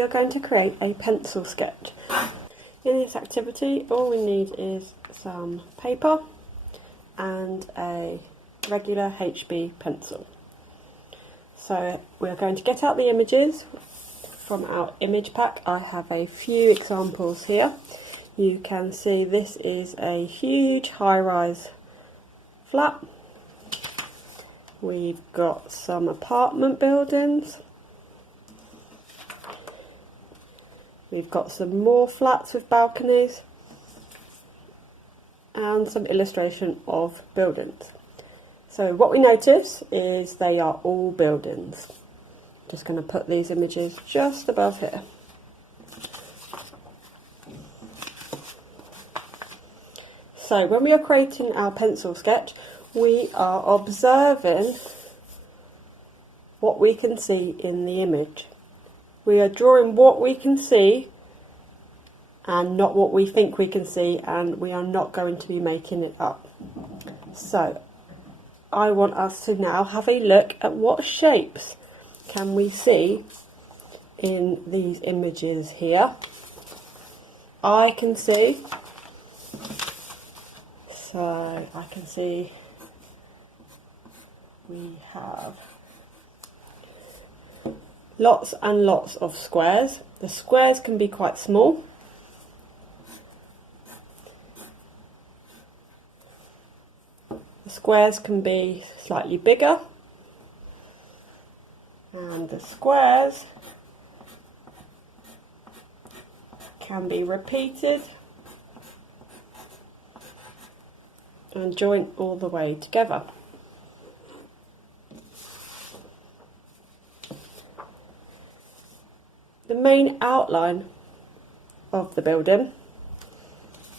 we are going to create a pencil sketch. In this activity, all we need is some paper and a regular HB pencil. So we're going to get out the images from our image pack. I have a few examples here. You can see this is a huge high-rise flat. We've got some apartment buildings. We've got some more flats with balconies and some illustration of buildings. So what we notice is they are all buildings. Just going to put these images just above here. So when we are creating our pencil sketch, we are observing what we can see in the image. We are drawing what we can see and not what we think we can see, and we are not going to be making it up. So I want us to now have a look at what shapes can we see in these images here. I can see, so I can see we have lots and lots of squares. The squares can be quite small. The squares can be slightly bigger. And the squares can be repeated and joined all the way together. The main outline of the building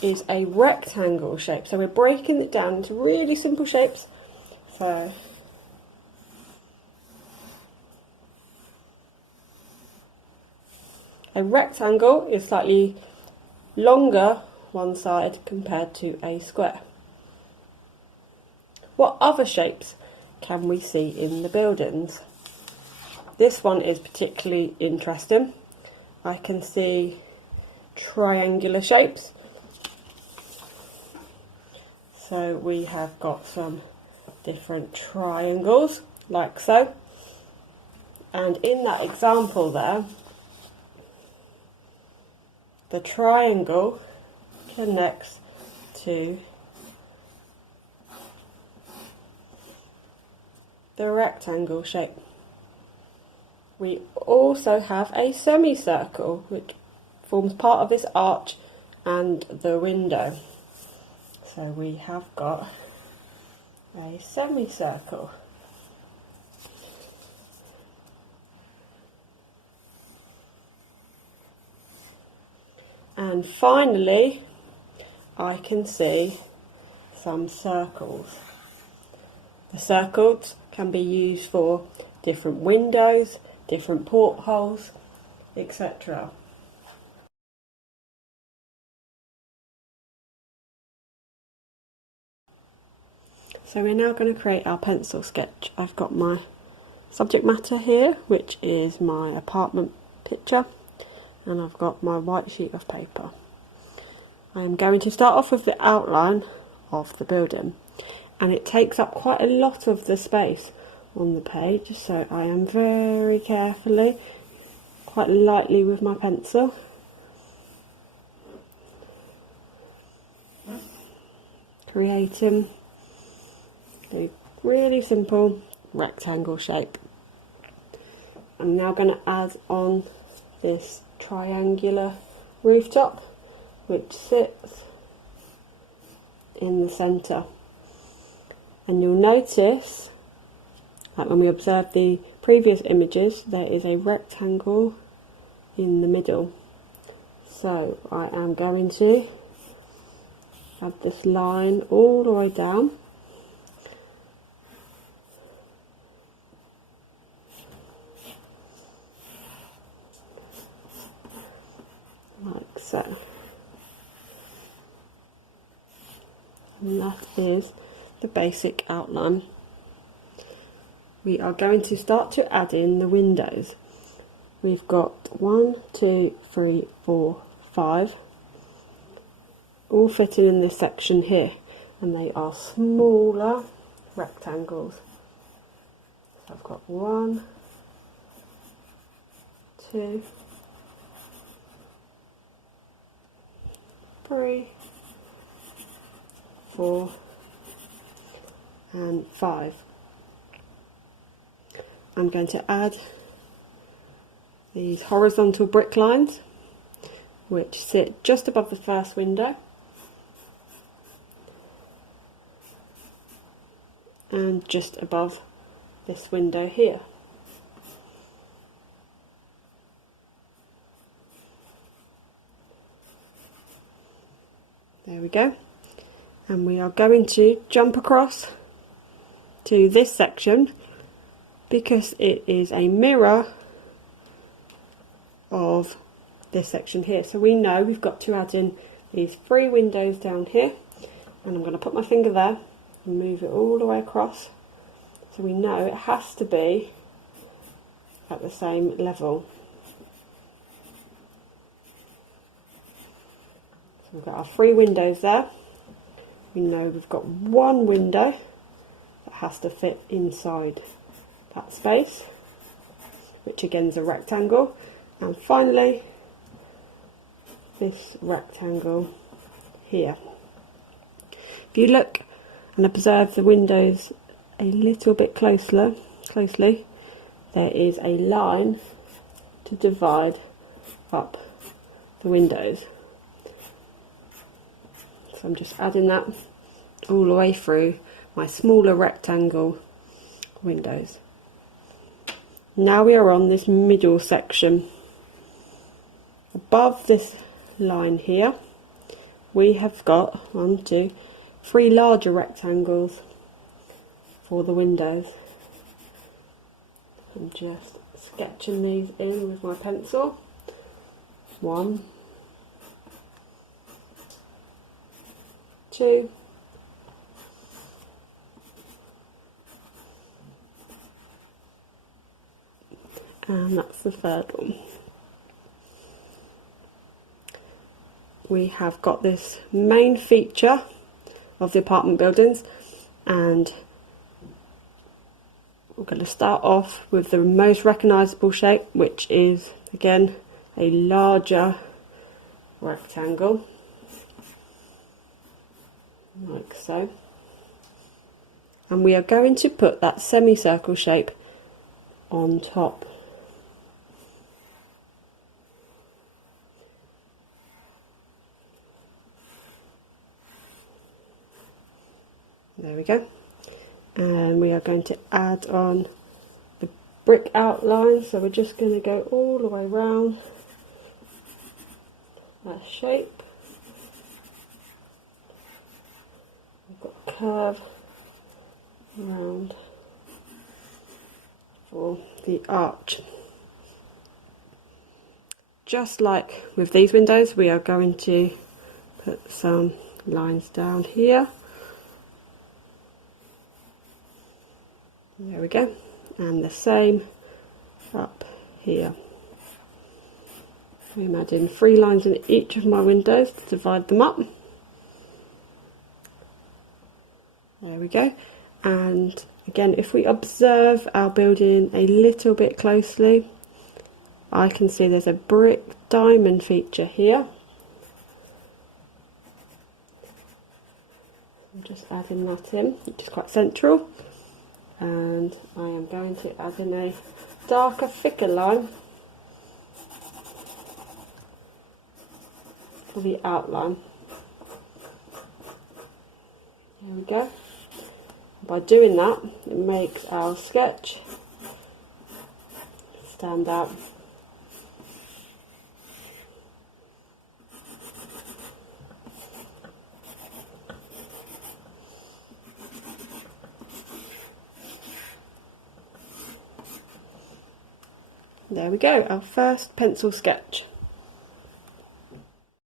is a rectangle shape. So we're breaking it down into really simple shapes. So a rectangle is slightly longer one side compared to a square. What other shapes can we see in the buildings? This one is particularly interesting. I can see triangular shapes. So we have got some different triangles, like so. And in that example there, the triangle connects to the rectangle shape. We also have a semicircle which forms part of this arch and the window. So we have got a semicircle. And finally, I can see some circles. The circles can be used for different windows, different portholes, etc. So we're now going to create our pencil sketch. I've got my subject matter here, which is my apartment picture, and I've got my white sheet of paper. I'm going to start off with the outline of the building, and it takes up quite a lot of the space on the page, so I am very carefully, quite lightly with my pencil, creating a really simple rectangle shape. I'm now going to add on this triangular rooftop which sits in the centre, and you'll notice that when we observe the previous images there is a rectangle in the middle. So I am going to add this line all the way down, like so. And that is the basic outline. We are going to start to add in the windows. we've got 1, 2, 3, 4, 5 all fitting in this section here, and they are smaller rectangles. So I've got 1, 2, 3, 4 and 5. I'm going to add these horizontal brick lines which sit just above the first window and just above this window here. There we go. And we are going to jump across to this section because it is a mirror of this section here. So we know we've got to add in these 3 windows down here, and I'm going to put my finger there and move it all the way across, so we know it has to be at the same level. So we've got our 3 windows there. We know we've got 1 window that has to fit inside that space, which again is a rectangle, and finally this rectangle here. If you look and observe the windows a little bit closely, there is a line to divide up the windows. So I'm just adding that all the way through my smaller rectangle windows. Now we are on this middle section. Above this line here, we have got 1, 2, 3 larger rectangles for the windows. I'm just sketching these in with my pencil. 1, 2, and that's the third one. We have got this main feature of the apartment buildings, and we're going to start off with the most recognisable shape, which is again a larger rectangle, like so. And we are going to put that semicircle shape on top. There we go. And we are going to add on the brick outline, so we're just going to go all the way round that shape. We've got a curve around for the arch. Just like with these windows, we are going to put some lines down here. There we go, and the same up here. I'm adding 3 lines in each of my windows to divide them up. There we go. And again, if we observe our building a little bit closely, I can see there's a brick diamond feature here. I'm just adding that in, which is quite central. And I am going to add in a darker, thicker line for the outline. There we go. By doing that, it makes our sketch stand out. There we go, our first pencil sketch.